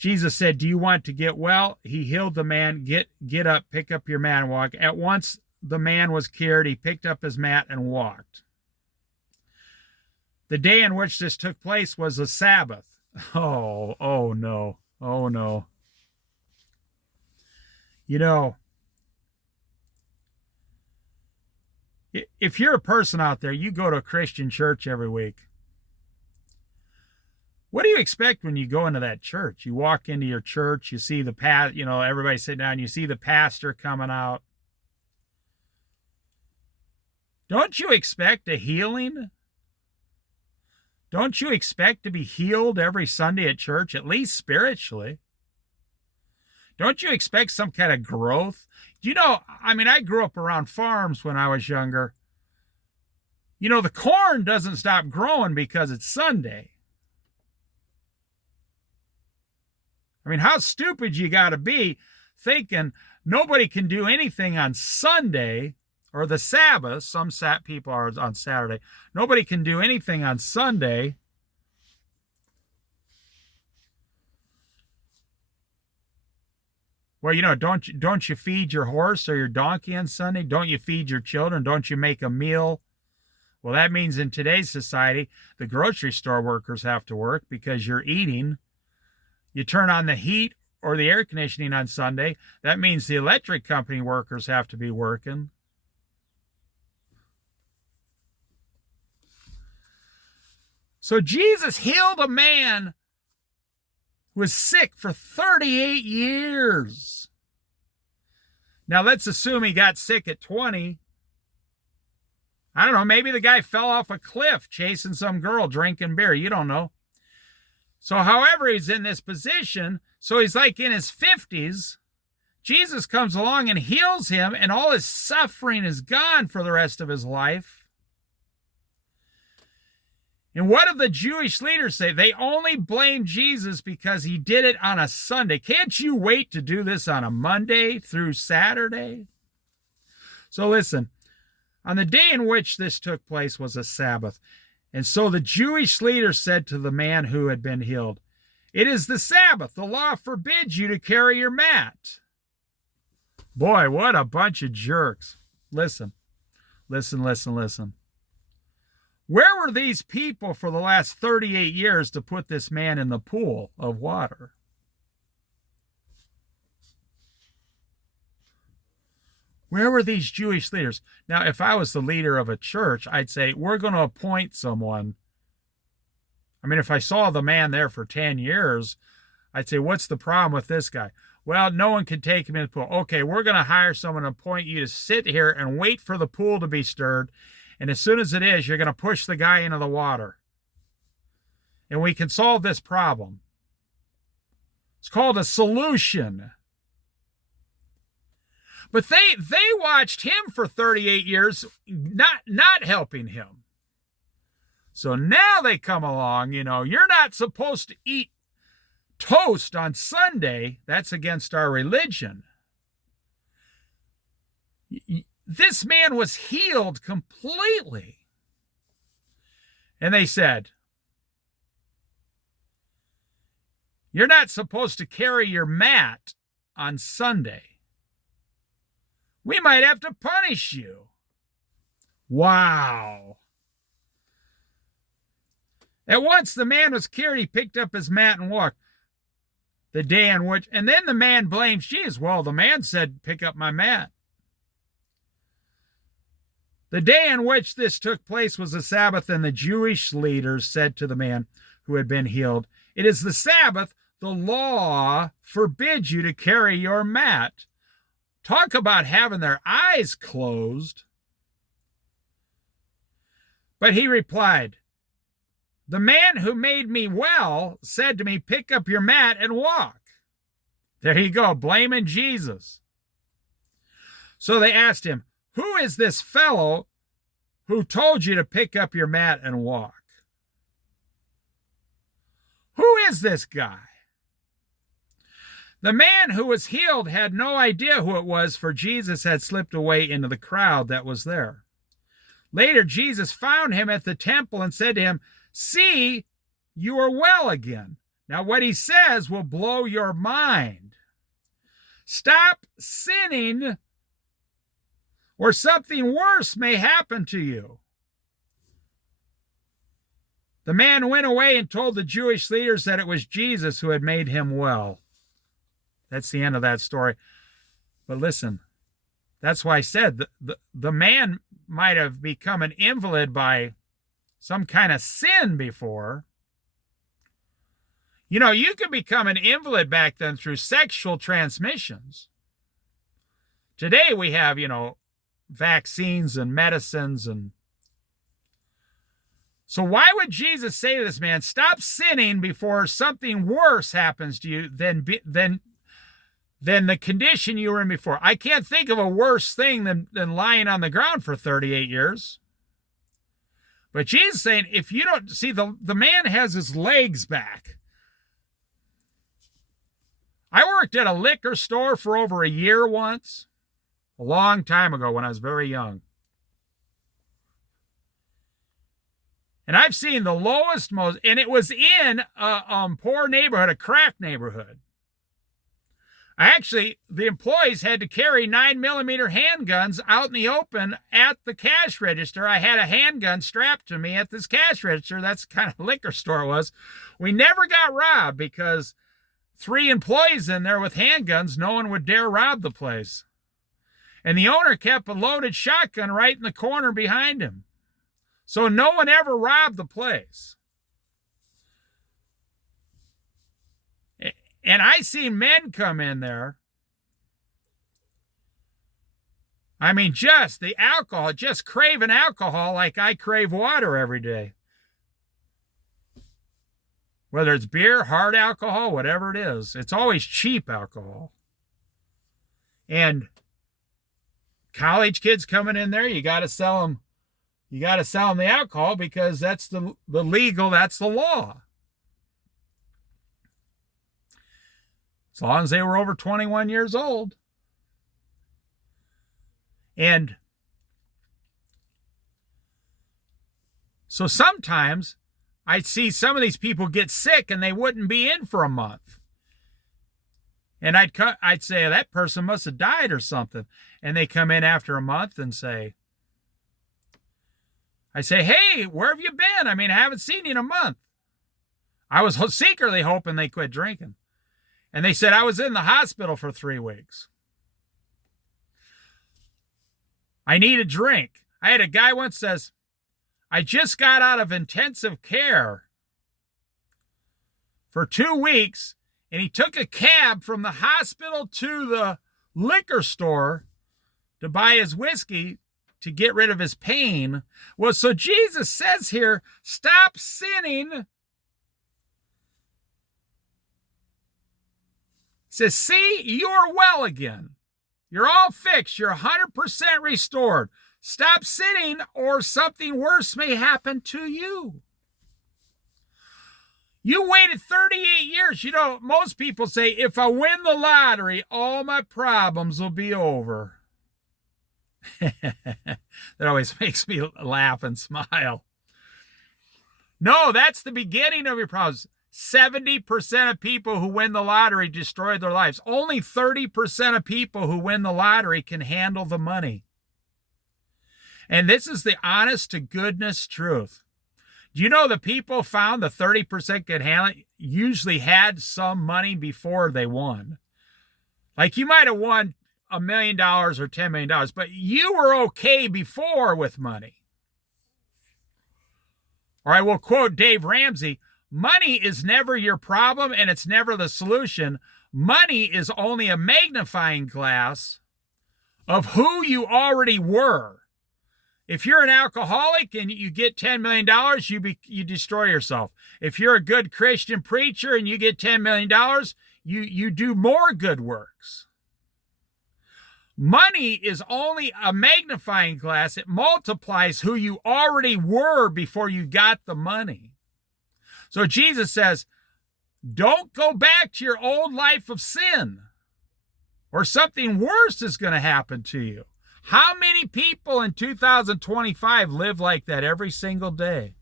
Jesus said, "Do you want to get well?" He healed the man. Get up, pick up your mat and walk. At once the man was cured. He picked up his mat and walked. The day in which this took place was a Sabbath. Oh no. Oh no. You know, if you're a person out there, you go to a Christian church every week. What do you expect when you go into that church? You walk into your church, you see everybody sitting down, you see the pastor coming out. Don't you expect a healing? Don't you expect to be healed every Sunday at church, at least spiritually? Don't you expect some kind of growth? I grew up around farms when I was younger. The corn doesn't stop growing because it's Sunday. How stupid you got to be thinking nobody can do anything on Sunday or the Sabbath. Some people are on Saturday. Nobody can do anything on Sunday. Well, don't you feed your horse or your donkey on Sunday? Don't you feed your children? Don't you make a meal? Well, that means in today's society, the grocery store workers have to work because you're eating. You turn on the heat or the air conditioning on Sunday. That means the electric company workers have to be working. So Jesus healed a man who was sick for 38 years. Now let's assume he got sick at 20. I don't know, maybe the guy fell off a cliff chasing some girl drinking beer. You don't know. So however he's in this position, so he's like in his 50s, Jesus comes along and heals him, and all his suffering is gone for the rest of his life. And what do the Jewish leaders say? They only blame Jesus because he did it on a Sunday. Can't you wait to do this on a Monday through Saturday? So listen, on the day in which this took place was a Sabbath. And so the Jewish leaders said to the man who had been healed, "It is the Sabbath. The law forbids you to carry your mat." Boy, what a bunch of jerks. Listen. Where were these people for the last 38 years to put this man in the pool of water? Where were these Jewish leaders? Now, if I was the leader of a church, I'd say, we're going to appoint someone. If I saw the man there for 10 years, I'd say, what's the problem with this guy? Well, no one can take him in the pool. Okay, we're going to hire someone and appoint you to sit here and wait for the pool to be stirred. And as soon as it is, you're going to push the guy into the water. And we can solve this problem. It's called a solution. But they watched him for 38 years, not helping him. So now they come along, you're not supposed to eat toast on Sunday. That's against our religion. This man was healed completely. And they said, you're not supposed to carry your mat on Sunday. We might have to punish you. Wow. At once the man was cured. He picked up his mat and walked. The day in which, and then the man blames Jesus. Well, the man said, pick up my mat. The day in which this took place was a Sabbath, and the Jewish leaders said to the man who had been healed, "It is the Sabbath. The law forbids you to carry your mat." Talk about having their eyes closed. But he replied, "The man who made me well said to me, pick up your mat and walk." There you go, blaming Jesus. So they asked him, "Who is this fellow who told you to pick up your mat and walk?" Who is this guy? The man who was healed had no idea who it was, for Jesus had slipped away into the crowd that was there. Later, Jesus found him at the temple and said to him, "See, you are well again. Now, what he says will blow your mind. Stop sinning, or something worse may happen to you. The man went away and told the Jewish leaders that it was Jesus who had made him well. That's the end of that story. But listen, that's why I said the man might have become an invalid by some kind of sin before. You know, you could become an invalid back then through sexual transmissions. Today we have, vaccines and medicines. And so why would Jesus say to this man, stop sinning before something worse happens to you than the condition you were in before? I can't think of a worse thing than lying on the ground for 38 years. But Jesus is saying, if you don't see, the man has his legs back. I worked at a liquor store for over a year once, a long time ago when I was very young. And I've seen the lowest, and it was in a poor neighborhood, a crack neighborhood. The employees had to carry 9mm handguns out in the open at the cash register. I had a handgun strapped to me at this cash register. That's the kind of liquor store it was. We never got robbed because 3 employees in there with handguns, no one would dare rob the place. And the owner kept a loaded shotgun right in the corner behind him. So no one ever robbed the place. And I seen men come in there. I mean, just the alcohol, just craving alcohol like I crave water every day. Whether it's beer, hard alcohol, whatever it is, it's always cheap alcohol. And college kids coming in there, you got to sell them. You got to sell them the alcohol because that's the legal, that's the law. As long as they were over 21 years old. And so sometimes I'd see some of these people get sick and they wouldn't be in for a month. And I'd say, that person must have died or something. And they come in after a month and I say, hey, where have you been? I mean, I haven't seen you in a month. I was secretly hoping they quit drinking. And they said, I was in the hospital for 3 weeks. I need a drink. I had a guy once says, I just got out of intensive care for 2 weeks, and he took a cab from the hospital to the liquor store to buy his whiskey to get rid of his pain. Well, so Jesus says here, stop sinning. He says, see, you're well again. You're all fixed. You're 100% restored. Stop sinning or something worse may happen to you. You waited 38 years. You know, most people say, if I win the lottery, all my problems will be over. That always makes me laugh and smile. No, that's the beginning of your problems. 70% of people who win the lottery destroy their lives. Only 30% of people who win the lottery can handle the money. And this is the honest to goodness truth. Do you know the people found the 30% could handle it usually had some money before they won? Like you might have won $1 million or $10 million, but you were okay before with money. Or I will quote Dave Ramsey, money is never your problem and it's never the solution. Money is only a magnifying glass of who you already were. If you're an alcoholic and you get $10 million, you destroy yourself. If you're a good Christian preacher and you get $10 million, you do more good works. Money is only a magnifying glass. It multiplies who you already were before you got the money. So Jesus says, don't go back to your old life of sin, or something worse is going to happen to you. How many people in 2025 live like that every single day?